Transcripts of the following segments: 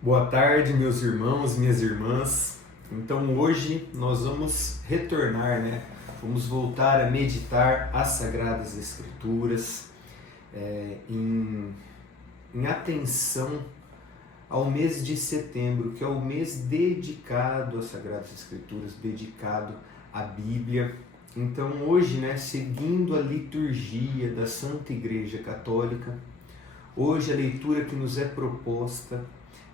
Boa tarde, meus irmãos, minhas irmãs. Então hoje nós vamos retornar, Vamos voltar a meditar as Sagradas Escrituras em atenção ao mês de setembro, que é o mês dedicado às Sagradas Escrituras, dedicado à Bíblia. Então hoje, seguindo a liturgia da Santa Igreja Católica, hoje a leitura que nos é proposta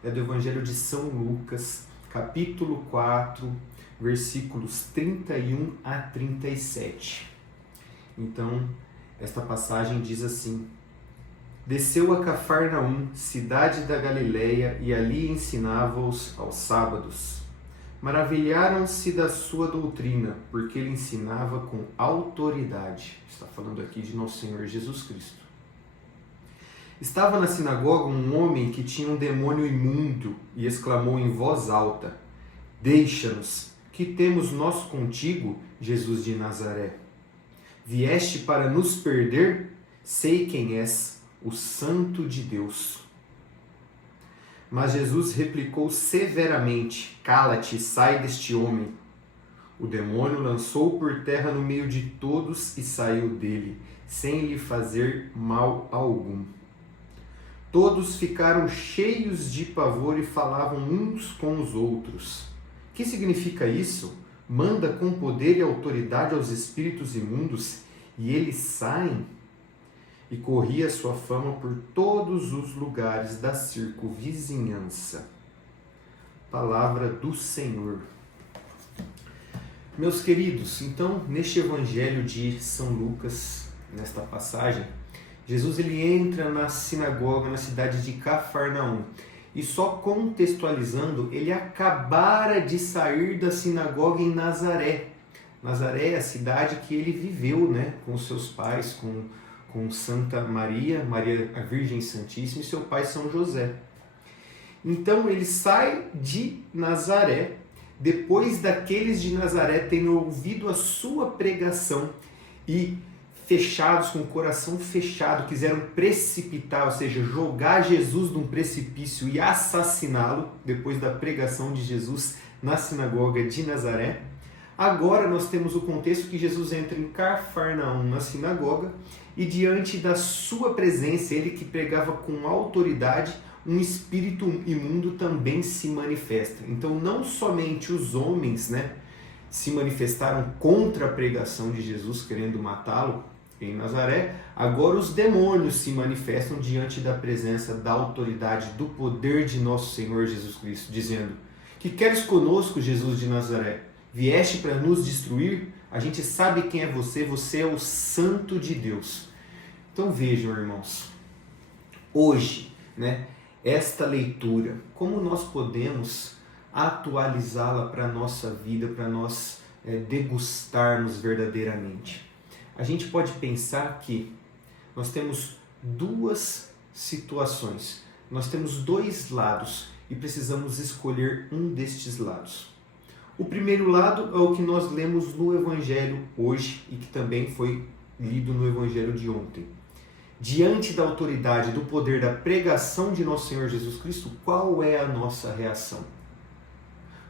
é do Evangelho de São Lucas, capítulo 4, versículos 31 a 37. Então, esta passagem diz assim: Desceu a Cafarnaum, cidade da Galileia, e ali ensinava-os aos sábados. Maravilharam-se da sua doutrina, porque ele ensinava com autoridade. Está falando aqui de nosso Senhor Jesus Cristo. Estava na sinagoga um homem que tinha um demônio imundo e exclamou em voz alta: Deixa-nos, que temos nós contigo, Jesus de Nazaré? Vieste para nos perder? Sei quem és, o Santo de Deus. Mas Jesus replicou severamente: Cala-te, sai deste homem. O demônio lançou por terra no meio de todos e saiu dele, sem lhe fazer mal algum. Todos ficaram cheios de pavor e falavam uns com os outros. Que significa isso? Manda com poder e autoridade aos espíritos imundos e eles saem? E corria sua fama por todos os lugares da circunvizinhança. Palavra do Senhor. Meus queridos, então, neste Evangelho de São Lucas, nesta passagem, Jesus ele entra na sinagoga na cidade de Cafarnaum. E só contextualizando, ele acabara de sair da sinagoga em Nazaré. Nazaré é a cidade que ele viveu, com seus pais, com Santa Maria, a Virgem Santíssima e seu pai São José. Então ele sai de Nazaré, depois daqueles de Nazaré terem ouvido a sua pregação e fechados, com o coração fechado, quiseram precipitar, ou seja, jogar Jesus num precipício e assassiná-lo depois da pregação de Jesus na sinagoga de Nazaré. Agora nós temos o contexto que Jesus entra em Cafarnaum, na sinagoga, e diante da sua presença, ele que pregava com autoridade, um espírito imundo também se manifesta. Então não somente os homens, se manifestaram contra a pregação de Jesus, querendo matá-lo em Nazaré, agora os demônios se manifestam diante da presença da autoridade, do poder de nosso Senhor Jesus Cristo, dizendo: Que queres conosco, Jesus de Nazaré? Vieste para nos destruir? A gente sabe quem é você, você é o Santo de Deus. Então vejam, irmãos, hoje, esta leitura, como nós podemos atualizá-la para a nossa vida, para nós degustarmos verdadeiramente? A gente pode pensar que nós temos duas situações, nós temos dois lados e precisamos escolher um destes lados. O primeiro lado é o que nós lemos no Evangelho hoje e que também foi lido no Evangelho de ontem. Diante da autoridade, do poder da pregação de nosso Senhor Jesus Cristo, qual é a nossa reação?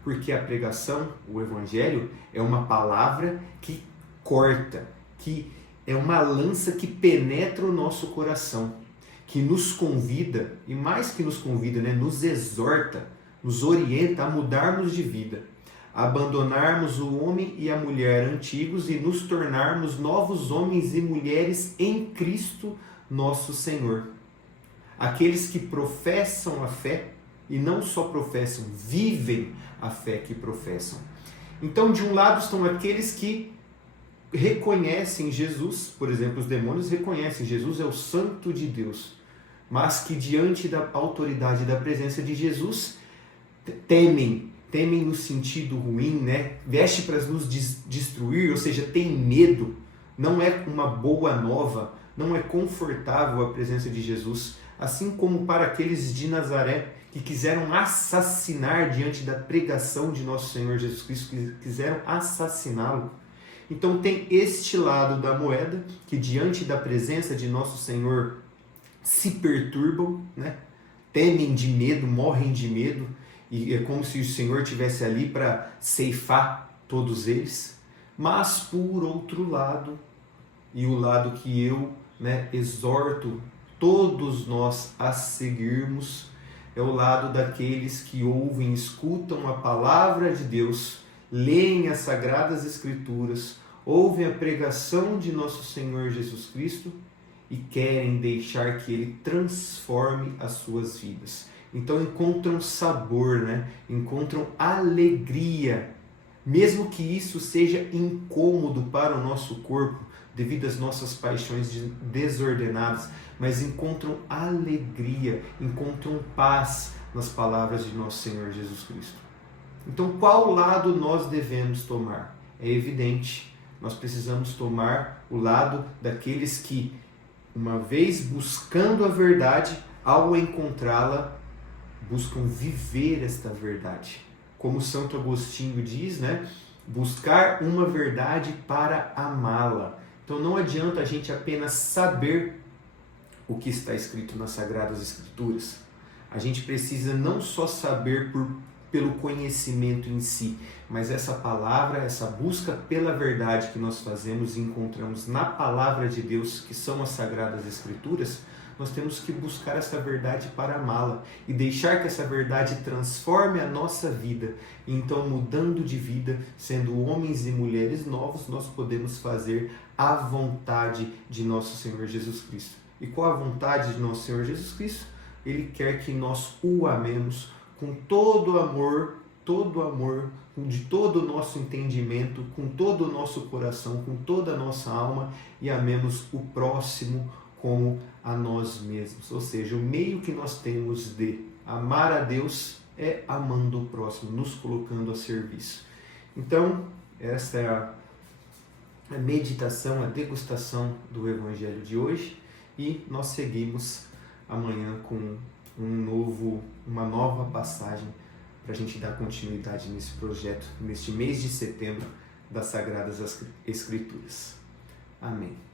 Porque a pregação, o Evangelho, é uma palavra que corta, que é uma lança que penetra o nosso coração, que nos convida, e mais que nos convida, nos exorta, nos orienta a mudarmos de vida, a abandonarmos o homem e a mulher antigos e nos tornarmos novos homens e mulheres em Cristo nosso Senhor. Aqueles que professam a fé, e não só professam, vivem a fé que professam. Então, de um lado estão aqueles que reconhecem Jesus, por exemplo, os demônios reconhecem Jesus é o Santo de Deus, mas que diante da autoridade da presença de Jesus temem no sentido ruim, veste para nos destruir, ou seja, tem medo, não é uma boa nova, não é confortável a presença de Jesus, assim como para aqueles de Nazaré que quiseram assassinar diante da pregação de nosso Senhor Jesus Cristo, que quiseram assassiná-lo. Então tem este lado da moeda, que diante da presença de nosso Senhor se perturbam, temem de medo, morrem de medo, e é como se o Senhor estivesse ali para ceifar todos eles. Mas, por outro lado, e o lado que eu exorto todos nós a seguirmos, é o lado daqueles que ouvem, escutam a palavra de Deus, leem as Sagradas Escrituras, ouvem a pregação de nosso Senhor Jesus Cristo e querem deixar que Ele transforme as suas vidas. Então encontram sabor, encontram alegria, mesmo que isso seja incômodo para o nosso corpo, devido às nossas paixões desordenadas, mas encontram alegria, encontram paz nas palavras de nosso Senhor Jesus Cristo. Então, qual lado nós devemos tomar? É evidente, nós precisamos tomar o lado daqueles que, uma vez buscando a verdade, ao encontrá-la, buscam viver esta verdade. Como Santo Agostinho diz, buscar uma verdade para amá-la. Então não adianta a gente apenas saber o que está escrito nas Sagradas Escrituras. A gente precisa não só saber pelo conhecimento em si, mas essa palavra, essa busca pela verdade que nós fazemos e encontramos na palavra de Deus, que são as Sagradas Escrituras, nós temos que buscar essa verdade para amá-la e deixar que essa verdade transforme a nossa vida. E então, mudando de vida, sendo homens e mulheres novos, nós podemos fazer a vontade de nosso Senhor Jesus Cristo. E qual a vontade de nosso Senhor Jesus Cristo? Ele quer que nós o amemos com todo amor, de todo o nosso entendimento, com todo o nosso coração, com toda a nossa alma, e amemos o próximo como a nós mesmos. Ou seja, o meio que nós temos de amar a Deus é amando o próximo, nos colocando a serviço. Então, essa é a meditação, a degustação do Evangelho de hoje, e nós seguimos amanhã com uma nova passagem para a gente dar continuidade nesse projeto, neste mês de setembro das Sagradas Escrituras. Amém.